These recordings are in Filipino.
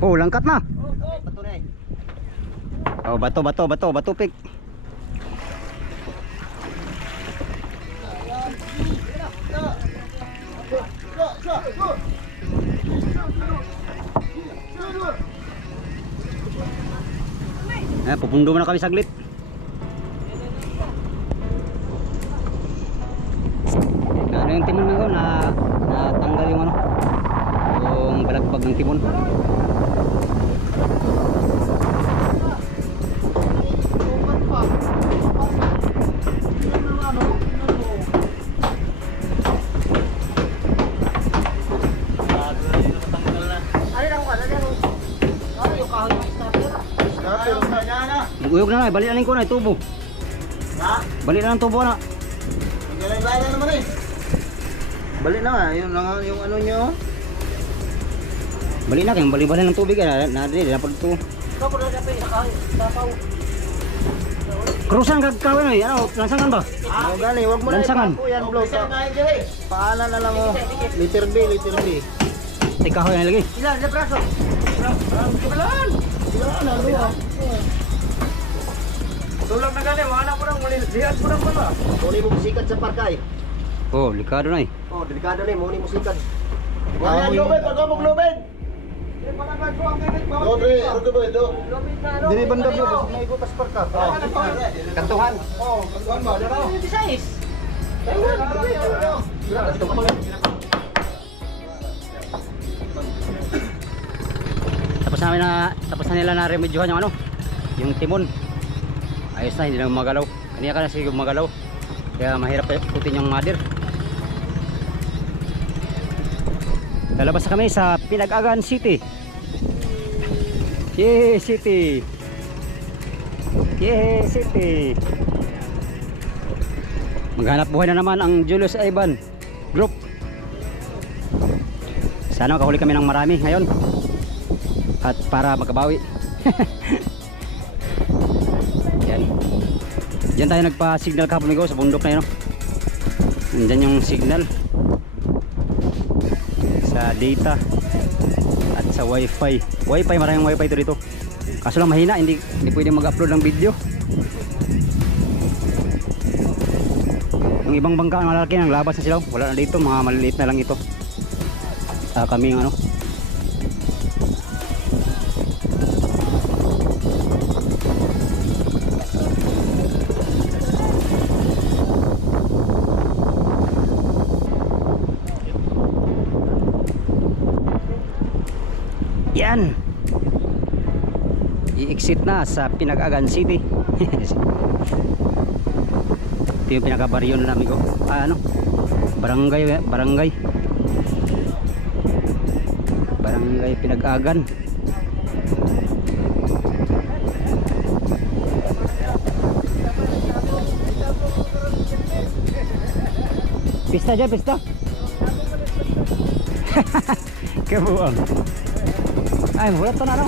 Oh, langkat na. Oh, bato pik. Pupundo na kami saglit. Ano yung timon ko na natanggal yung ano, yung balagbag ng timon. Uyog na, balik na ko na tubo. Ha? Balik na ng tubo na. Galay-galay naman eh. Balik na nga, yung ano nyo. Balik na kayong balik-balik ng tubig na dapat ito. Krusan kagkawin eh, ano, lansangan ba? Ah, gali, wag mo na lansangan. ipapo yan, bro. Paanan na lang mo. Liter B. Tikahoy na lagi. Ilan, na braso? Ilan, ano? Tulog na gali, wala po nang lihat po nang mga. Muni mo musikat sa parkay. Oh, likado na eh. Oh, delikado na eh, muni musikat. Wala yan, lubid, pagkamog lubid. Dre, ano ka ba ito? Dili banda bro, may igutas parka. Kantuhan. Oh, kantuhan ba? Dito. Bisayis. Tapos na nila na remedyohan yung ano, yung timon. Ayos na, hindi na magalaw. Kanina ka na sige magalaw. Kaya mahirap putin yung mother. Lalabas na kami sa Pinag-agan City. Yay City. Yay City. Maghanap buhay na naman ang Julius Ivan Group. Sana makahuli kami ng marami ngayon. At para makabawi. Yan. Diyan tayo nagpa-signal kahapon sa bundok na yun. Diyan yung signal sa data at sa wifi. Maraming wifi ito dito. Kaso lang mahina, hindi pwede mag-upload ng video. Yung ibang bangka ang malalaki nang labas na sila. Wala na dito, mga maliliit na lang ito. Kaming ano. Yan. I-exit na sa Pinag-agan City. Ito yung pinaka-baryo na namin ko. Ano? Barangay Pinag-agan. Pista dyan, pista. Kebuang. Ay, mulat to na no.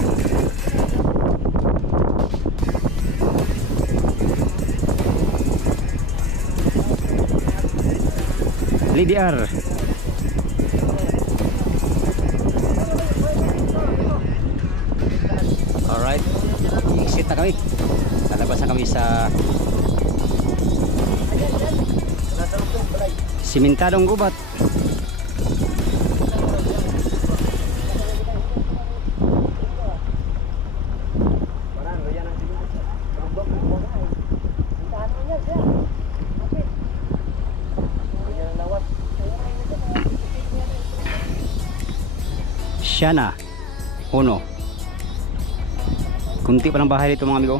LDR. Alright, exit na kami. Lalabas na kami sa simentadong gubat. Siana Uno. Kunti pa lang bahay dito mga amigo.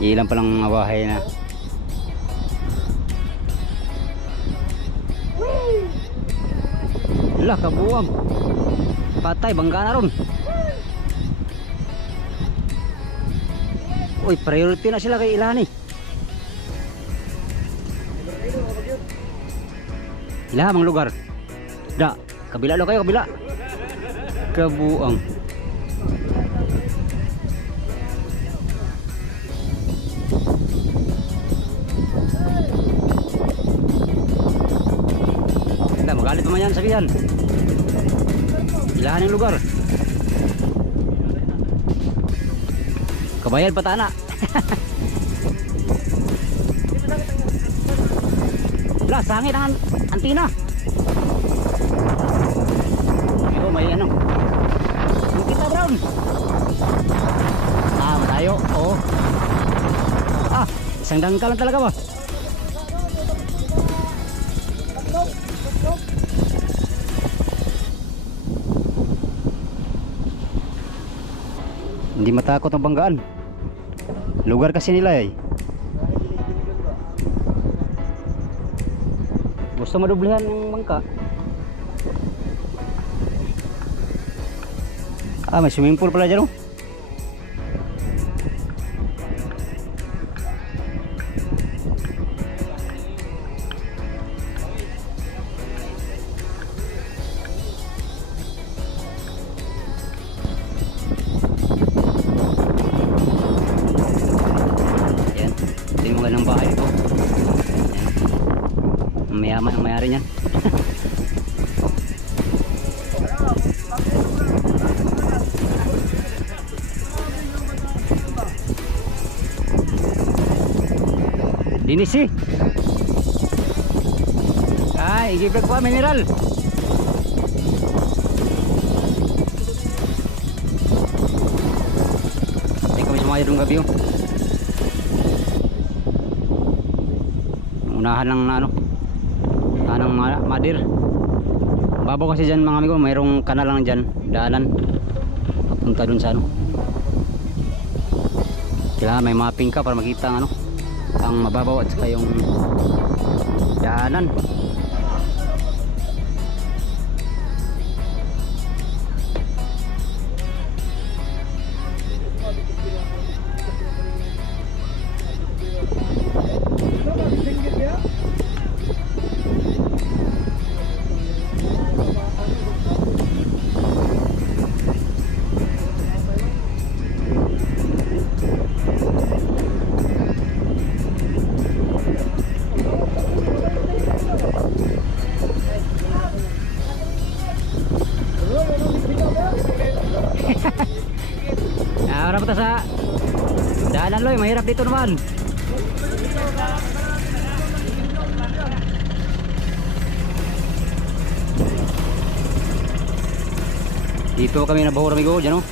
Ilan pa lang mga bahay na. Lah, kabuwag. Patay, bangga na ron. Uy, priority na sila kay Ilani. Ilahamang lugar. Da, kabila lo kayo, kabila. Kabuang. Da, magalit pa man yan, sabihan. Ilahan ng lugar. Kabayan Patana. Wala, sangit ang antina. Ayun, may ano. Yung kita brown. Tayo. Oo. Isang dangkalan talaga ba? Hindi matakot ang banggaan. Lugar kasi nila eh. Gusto madublehan ng bangka. May swimming pool pala dyan, oh. Ng bahay ito. Mayaman ang mayari niyan. Dinisi. Igiblag pa mineral. Hindi kami sumayo dong gabi, oh. Unahan ng ano, tanang madir. Babaw kasi dyan mga amigo, mayroong kanal lang dyan, daanan papunta dun sa ano. Kailangan may mapping ka para makita ang ano, ang mababaw at saka yung daanan. Harap ta sa daanan loy, mahirap dito naman. Dito kami nabahura amigo, dyan, oh.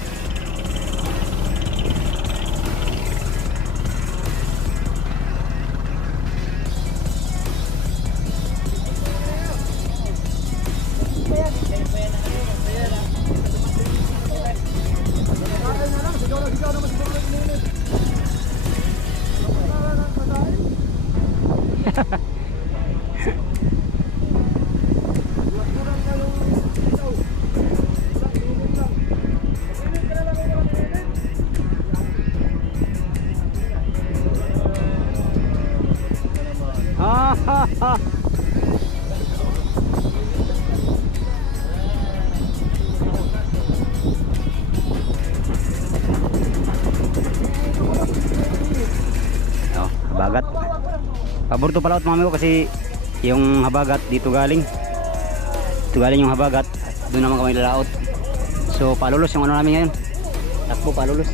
Habagat. Pabor to pala mga amigo kasi yung habagat dito galing. Dito galing yung habagat. Doon naman kami lalaot. So palulos yung ano namin ngayon. Takbo palulos.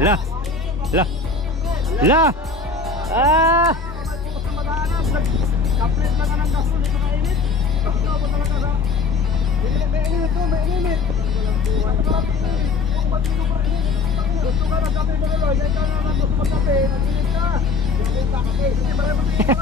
Lah. Lah. Lah. Ah. Kaplit lang ng gaso dito kainit. Ikaw ba talaga sa? Mainit to, mainit. Gusto ka na kape mo loy, kaya ka na gusto magkape, naginit ka. Naginit ka kape. Sige, bare mo dito.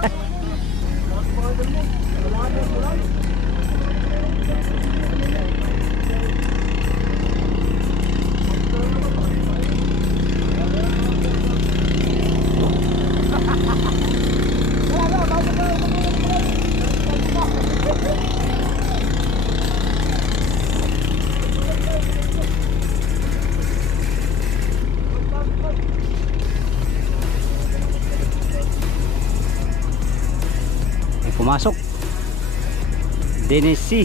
pumasok. Dennis C.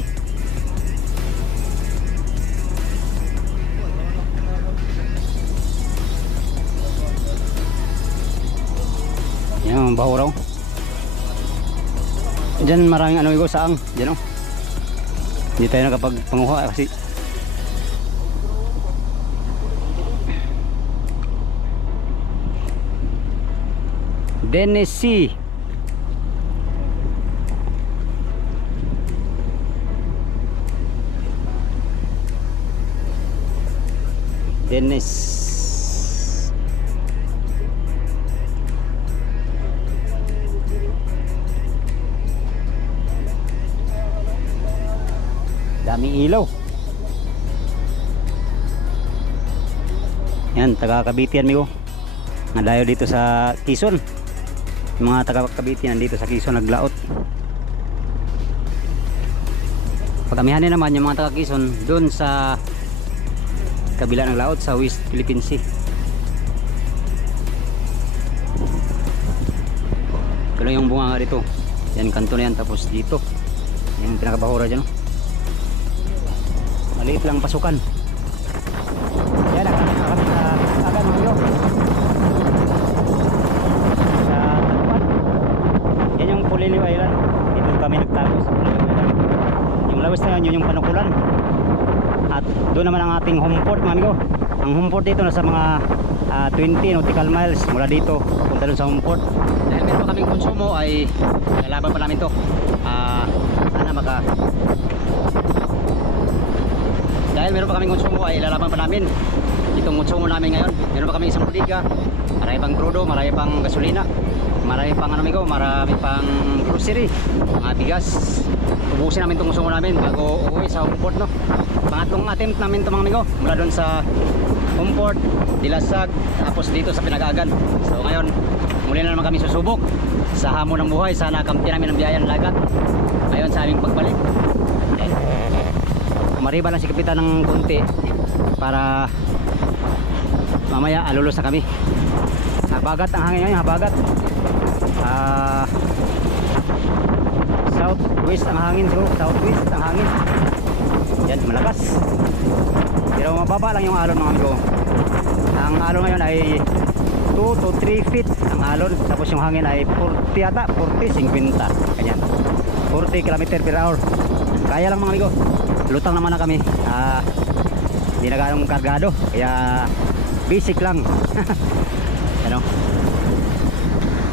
Yan, baho raw. Diyan maraming ano amigo, saang. Diyan o. Hindi tayo nakapagpanguha kasi Dennis C. Dennis. Daming ilaw. Yan, taga Cavite yan amigo. Nadayo dito sa Quezon. Yung mga taga Cavite nandito sa Quezon naglaot. Pagamihan naman yung mga taga Quezon doon sa kabila ng laot sa West Philippine Sea. Ito lang yung bunga nga dito. Yan, kanto na yan. Tapos dito yan yung pinakabahura dyan, no? Maliit lang pasukan. Yan, nakakapit sa agan mga iyo sa Tagpuan. Yan yung Puliliw Island. Dito kami nagtago sa Puliliw Island. Yung lawis na yun, yun yung Panukulan. At doon naman ang ating home port mga amigo. Ang home port dito nasa mga 20 nautical miles mula dito punta doon sa home port. Dahil meron pa kaming konsumo ay lalaban pa namin to. Sana maka dahil meron pa kaming konsumo ay lalaban pa namin itong konsumo namin ngayon. Meron pa kaming isang bodega, marami pang crudo, marami pang gasolina, marami pang ano amigo, marami pang grocery, mga bigas. Ubusin namin itong konsumo namin bago uuwi sa home port, no? Pangatlong attempt namin ito mga amigo, mula doon sa home port, Dilasag, tapos dito sa Pinag-Aagan. So ngayon muli na naman kami susubok sa hamon ng buhay. Sana kampi namin ang biyayang lagat ngayon sa aming pagbalik. Mariba lang si kapitan ng konti para mamaya alulos na kami. Habagat ang hangin ngayon, habagat. Southwest ang hangin bro, southwest ang hangin. Yan, malakas. Pero mababa lang yung alon mga amigo. Ang alon ngayon ay 2 to 3 feet ang alon. Tapos yung hangin ay 40 yata, 40, 50. Ganyan, 40 km per hour. Kaya lang mga amigo. Lutang naman na kami. Hindi na ganong kargado. Kaya basic lang. Ano?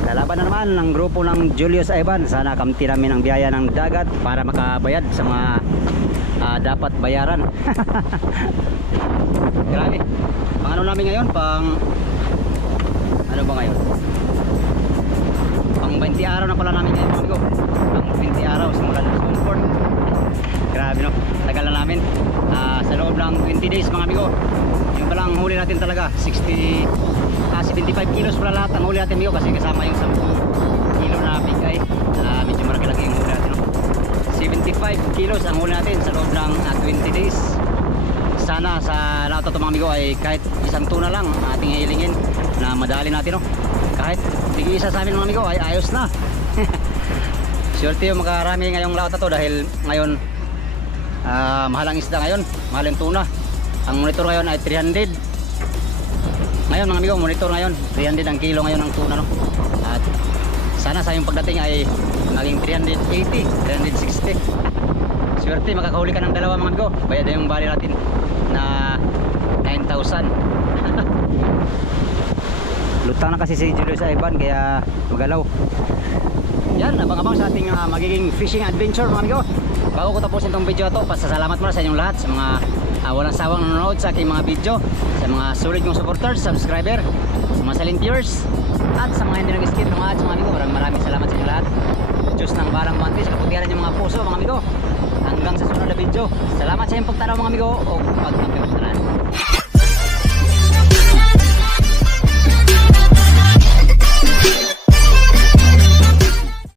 Lalaban na naman ng grupo ng Julius Ivan. Sana kamti namin ang biyaya ng dagat para makabayad sa mga dapat bayaran. Grabe. Pang ano namin ngayon? Pang ano ba ngayon? Pang 20 araw na pala namin ngayon, amigo. Pang 20 araw simula sa comfort. Grabe, no? Tagal na namin. Sa loob ng 20 days mga amigo. Yung palang huli natin talaga 75 kilos pala lahat ang huli natin amigo. Kasi kasama yung 10 kilo na bigay. Medyo marami yung huli natin, no? 75 kilos ang huli natin sa loob ng 20 days. Sana sa lahat ito mga amigo ay kahit isang tuna lang ating hilingin na madali natin, no? Kahit tig-isa sa amin mga amigo ay ayos na. Swerte yung makarami ngayong laot na to dahil ngayon mahal ang isda ngayon, mahal yung tuna. Ang monitor ngayon ay 300. Ngayon mga amigo, monitor ngayon 300 ang kilo ngayon ng tuna, no? At sana sa yung pagdating ay maging 380, 360. Swerte makakahuli ka ng dalawa mga amigo. Bayad na yung bali natin na 9,000. Lutang na kasi si Julius Ivan kaya magalaw. Yan, abang-abang sa ating magiging fishing adventure mga amigo. Bago ko tapusin itong video ito, pasasalamat muna sa inyong lahat sa mga walang sawang nanonood sa aking mga video, sa mga solid kong supporters, subscriber, sa mga silent viewers, at sa mga hindi nag-skip ng ads mga amigo. Maraming salamat sa inyong lahat. Diyos ng balang mantis, kaputihan ng mga puso mga amigo. Hanggang sa sunod na video. Salamat sa inyong pagtanaw mga amigo o pagkampi mo sa lahat.